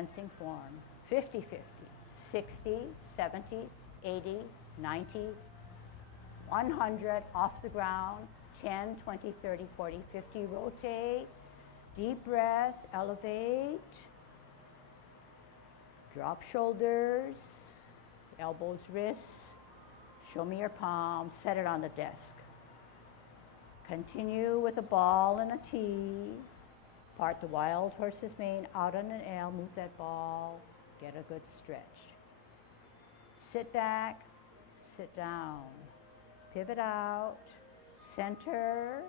commencing form. 50-50, 60, 70, 80, 90, 100 off the ground, 10, 20, 30, 40, 50, rotate, deep breath, elevate, drop shoulders, elbows, wrists, show me your palms, set it on the desk. Continue with a ball and a T. Part the wild horse's mane out on an L, move that ball, get a good stretch. Sit back, sit down, pivot out, center,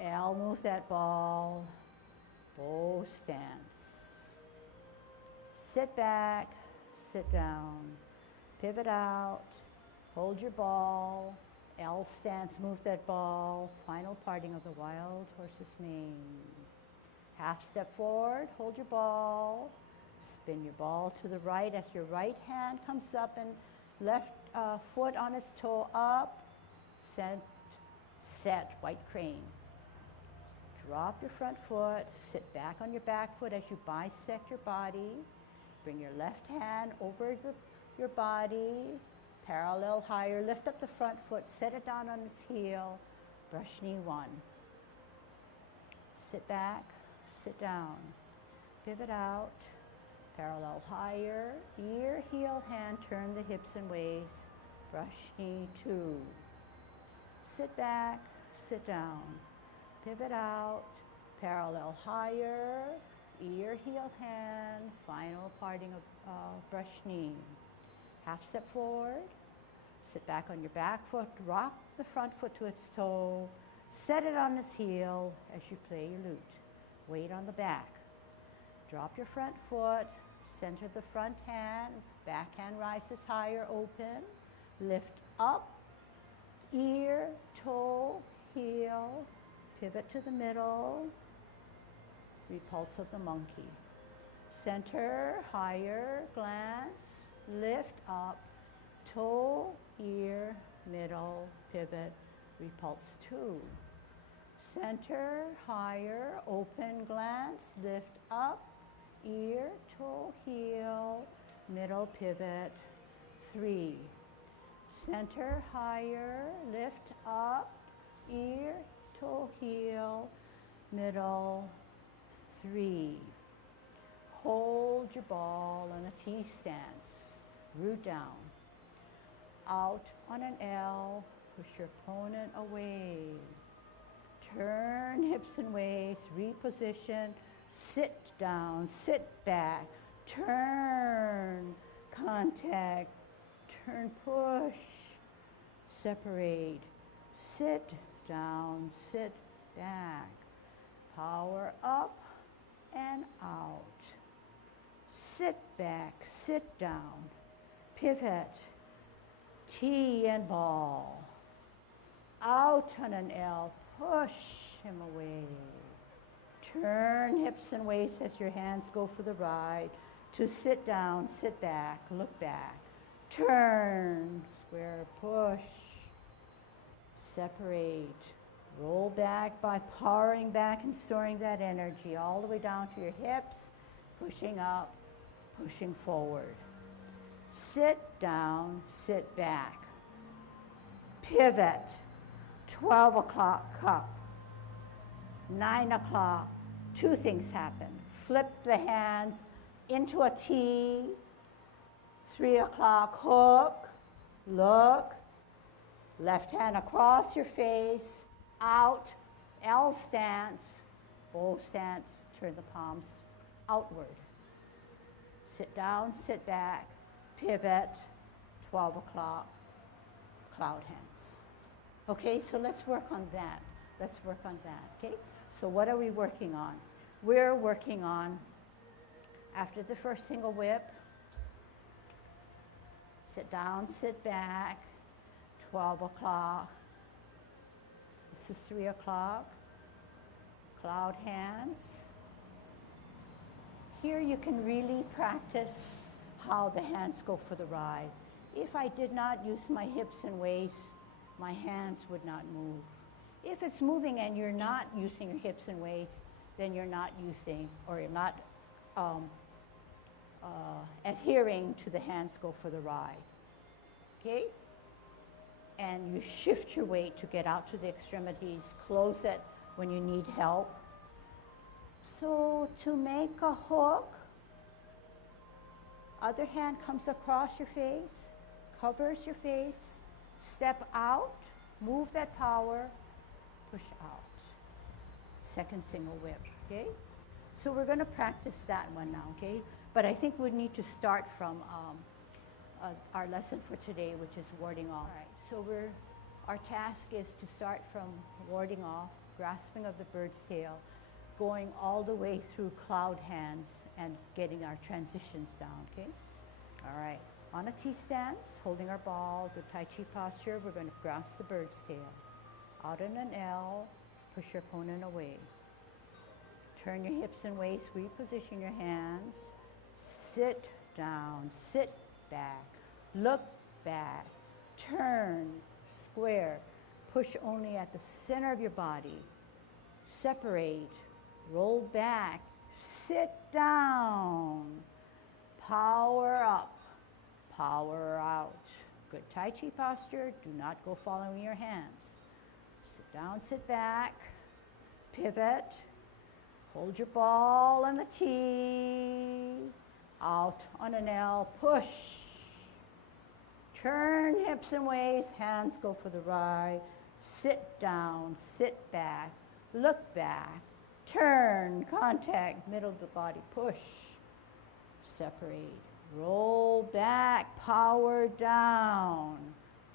L, move that ball, bow stance. Sit back, sit down, pivot out, hold your ball, L stance, move that ball, final parting of the wild horse's mane. Half step forward, hold your ball, spin your ball to the right as your right hand comes up and left foot on its toe up, set, white crane. Drop your front foot, sit back on your back foot as you bisect your body. Bring your left hand over your body, parallel higher, lift up the front foot, set it down on its heel, brush knee one. Sit back, sit down, pivot out, parallel higher, ear, heel, hand, turn the hips and waist, brush knee two. Sit back, sit down, pivot out, parallel higher, ear, heel, hand, final parting of brush knee. Half step forward, sit back on your back foot, rock the front foot to its toe, set it on its heel as you play your lute. Weight on the back. Drop your front foot, center the front hand, back hand rises higher, open, lift up, ear, toe, heel, pivot to the middle, repulse of the monkey. Center, higher, glance, lift up, toe, ear, middle, pivot, repulse two. Center, higher, open, glance, lift up, ear, toe, heel, middle, pivot, three. Center, higher, lift up, ear, toe, heel, middle, three. Hold your ball in a T stance, root down. Out on an L, push your opponent away. Turn hips and waist, reposition, sit down, sit back, turn, contact, turn, push, separate, sit down, sit back, power up and out. Sit back, sit down, pivot, T and ball. Out on an L, push him away. Turn hips and waist as your hands go for the ride to sit down, sit back, look back. Turn, square, push, separate. Roll back by powering back and storing that energy all the way down to your hips, pushing up, pushing forward. Sit down, sit back. Pivot, 12 o'clock cup. 9 o'clock, two things happen. Flip the hands into a T. 3 o'clock, hook, look. Left hand across your face, out, L stance, bow stance, turn the palms outward. Sit down, sit back, pivot, 12 o'clock, cloud hands. Okay, so let's work on that. Let's work on that, okay? So what are we working on? We're working on, after the first single whip, sit down, sit back, 12 o'clock. This is 3 o'clock, cloud hands. Here you can really practice how the hands go for the ride. If I did not use my hips and waist, my hands would not move. If it's moving and you're not using your hips and waist, then you're not using, or you're not adhering to the hands go for the ride. Okay? And you shift your weight to get out to the extremities, close it when you need help. So to make a hook, other hand comes across your face, covers your face, step out, move that power, push out. Second single whip, okay? So we're going to practice that one now, okay? But I think we need to start from our lesson for today, which is warding off. All right, so our task is to start from warding off, grasping of the bird's tail, going all the way through cloud hands and getting our transitions down, okay? All right, on a T-stance, holding our ball, good Tai Chi posture, we're going to grasp the bird's tail. Out in an L, push your opponent away. Turn your hips and waist, reposition your hands, sit down, sit back, look back, turn, square, push only at the center of your body, separate, roll back, sit down, power up, power out. Good Tai Chi posture, do not go following your hands. Sit down, sit back, pivot, hold your ball on the T, out on an L, push, turn hips and waist, hands go for the ride, sit down, sit back, look back, turn, contact, middle of the body, push, separate, roll back, power down,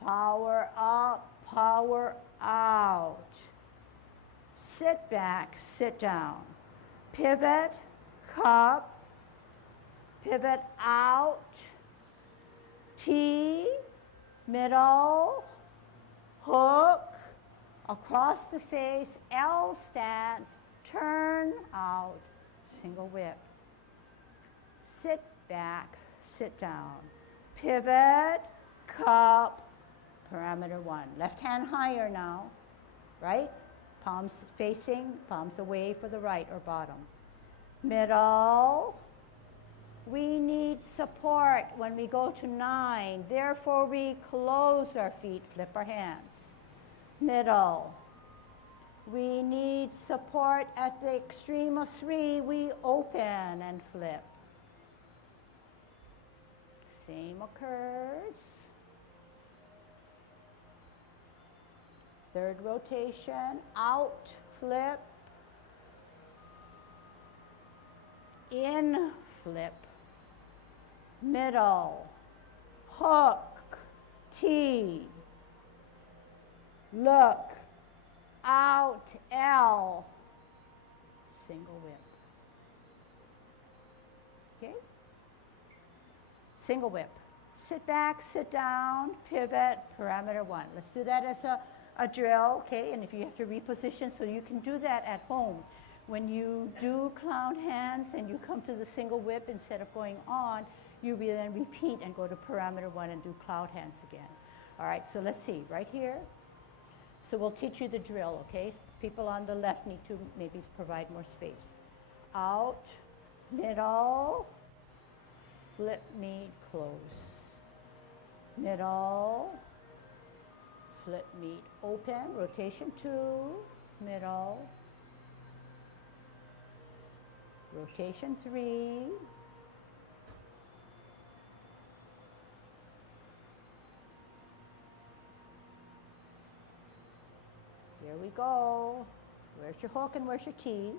power up, power out, sit back, sit down, pivot, cup, pivot out, T, middle, hook, across the face, L stance, turn out, single whip, sit back, sit down, pivot, cup, parameter 1. Left hand higher now, right? Palms facing, palms away for the right or bottom. Middle, we need support when we go to 9. Therefore, we close our feet, flip our hands. Middle, we need support at the extreme of 3. We open and flip. Same occurs. Third rotation, out, flip, in, flip, middle, hook, T, look, out, L, single whip. Okay? Single whip. Sit back, sit down, pivot, parameter 1. Let's do that as a drill, okay? And if you have to reposition, so you can do that at home. When you do clown hands and you come to the single whip, instead of going on, you will then repeat and go to parameter 1 and do cloud hands again. All right, so let's see, right here. So we'll teach you the drill, okay? People on the left need to maybe provide more space. Out, middle, flip, meet, close. Middle, flip, meet, open, rotation 2, middle, rotation 3, here we go. Where's your hook and where's your T?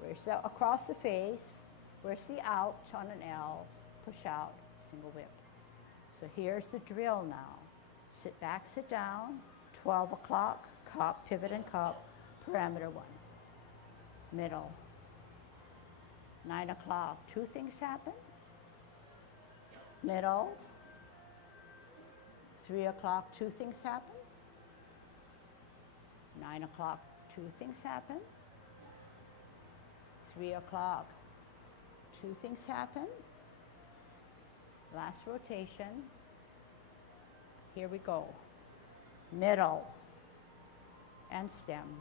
Where's the across the face? Where's the out on an L? Push out, single whip. So here's the drill now. Sit back, sit down, 12 o'clock, cup, pivot and cup, parameter 1. Middle. 9 o'clock, 2 things happen. Middle. 3 o'clock, 2 things happen. 9 o'clock, 2 things happen. 3 o'clock, 2 things happen. Last rotation. Here we go. Middle and stem.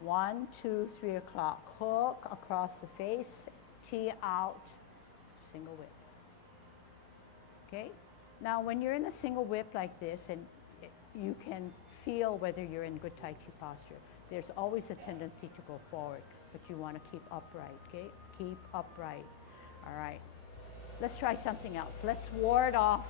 1, 2, 3 o'clock. Hook across the face, T out, single whip. Okay? Now when you're in a single whip like this, and you can feel whether you're in good Tai Chi posture, there's always a tendency to go forward, but you want to keep upright, okay? Keep upright. All right. Let's try something else. Let's ward off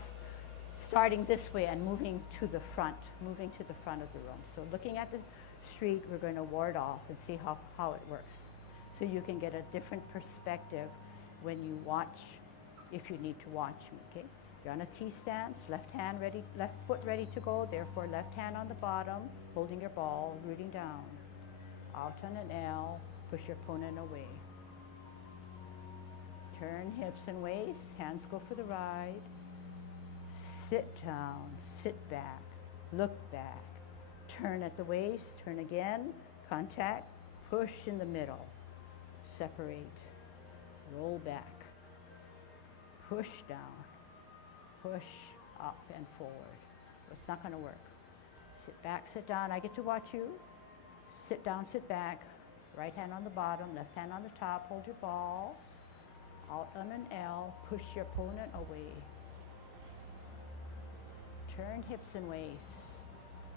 starting this way and moving to the front of the room. So looking at the street, we're going to ward off and see how it works. So you can get a different perspective when you watch, if you need to watch me, okay? You're on a T stance, left foot ready to go, therefore left hand on the bottom, holding your ball, rooting down. Out on an L, push your opponent away. Turn hips and waist, hands go for the ride. Sit down, sit back, look back. Turn at the waist, turn again, contact, push in the middle. Separate, roll back, push down, push up and forward. It's not going to work. Sit back, sit down. I get to watch you. Sit down, sit back. Right hand on the bottom, left hand on the top. Hold your ball. Out on an L. Push your opponent away. Turn hips and waist.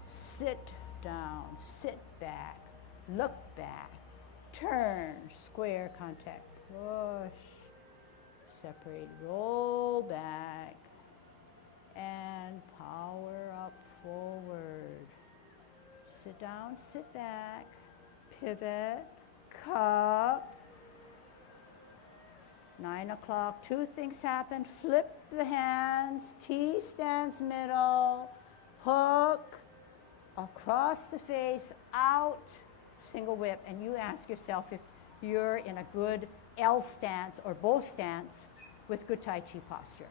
Sit down, sit back, look back. Turn, square contact. Push. Separate, roll back. And power up forward. Sit down, sit back, pivot, cup. 9 o'clock, two things happen. Flip the hands, T stands middle, hook, across the face, out, single whip. And you ask yourself if you're in a good L stance or bow stance with good Tai Chi posture.